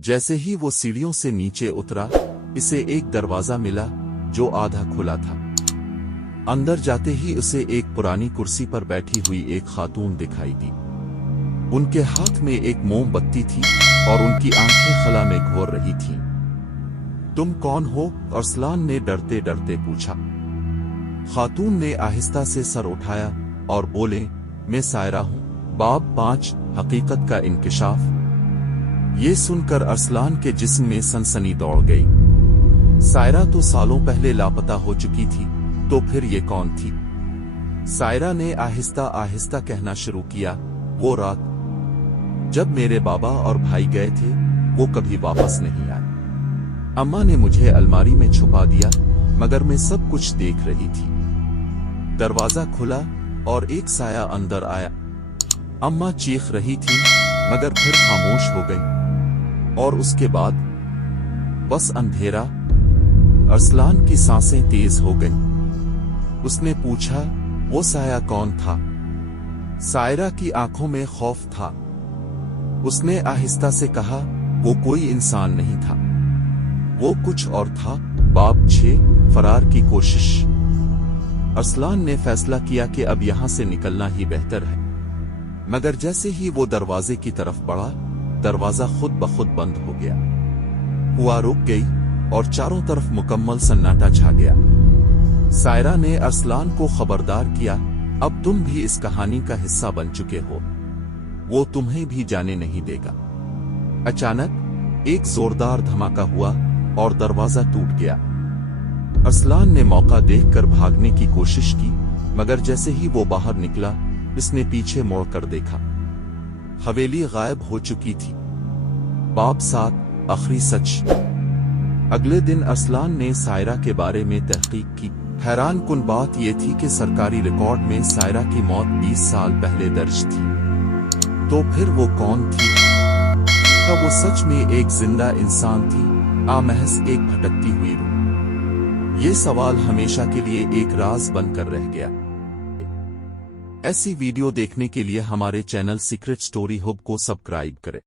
जैसे ही वो सीढ़ियों से नीचे उतरा, इसे एक दरवाजा मिला जो आधा खुला था। अंदर जाते ही उसे एक पुरानी कुर्सी पर बैठी हुई एक खातून दिखाई दी। उनके हाथ में एक मोमबत्ती थी और उनकी आंखें खला में घोर रही थीं। तुम कौन हो? अरसलान ने डरते डरते पूछा। खातून ने आहिस्ता से सर उठाया और बोले, मैं सायरा हूं। बाब 5, हकीकत का इंकिशाफ। ये सुनकर अरसलान के जिस्म में सनसनी दौड़ गई। सायरा तो सालों पहले लापता हो चुकी थी, तो फिर ये कौन थी? सायरा ने आहिस्ता आहिस्ता कहना शुरू किया, वो रात जब मेरे बाबा और भाई गए थे, वो कभी वापस नहीं आए। अम्मा ने मुझे अलमारी में छुपा दिया, मगर मैं सब कुछ देख रही थी। दरवाजा खुला और एक साया अंदर आया। अम्मा चीख रही थी, मगर फिर खामोश हो गई। और उसके बाद बस अंधेरा। अरसलान की सांसें तेज हो गईं। उसने पूछा, वो साया कौन था? सायरा की आंखों में खौफ था। उसने आहिस्ता से कहा, वो कोई इंसान नहीं था, वो कुछ और था। बाब 6, फरार की कोशिश। अरसलान ने फैसला किया कि अब यहां से निकलना ही बेहतर है। मगर जैसे ही वो दरवाजे की तरफ बढ़ा, दरवाजा खुद ब खुद बंद हो गया। हुआ रुक गई और चारों तरफ मुकम्मल सन्नाटा छा गया। सायरा ने अरसलान को खबरदार किया, अब तुम भी इस कहानी का हिस्सा बन चुके हो, वो तुम्हें भी जाने नहीं देगा। अचानक एक जोरदार धमाका हुआ और दरवाजा टूट गया। अरसलान ने मौका देखकर भागने की कोशिश की, मगर जैसे ही वो बाहर निकला, इसने पीछे मुड़कर देखा। हवेली गायब हो चुकी थी। बाब 7, आखिरी सच। अगले दिन अरसलान ने सायरा के बारे में तहकीक की। हैरान कुन बात यह थी कि सरकारी रिकॉर्ड में सायरा की मौत 20 साल पहले दर्ज थी। तो फिर वो कौन थी? क्या वो सच में एक जिंदा इंसान थी, महज एक भटकती हुई रूह? ये सवाल हमेशा के लिए एक राज बनकर रह गया। ऐसी वीडियो देखने के लिए हमारे चैनल सीक्रेट स्टोरी हब को सब्सक्राइब करें।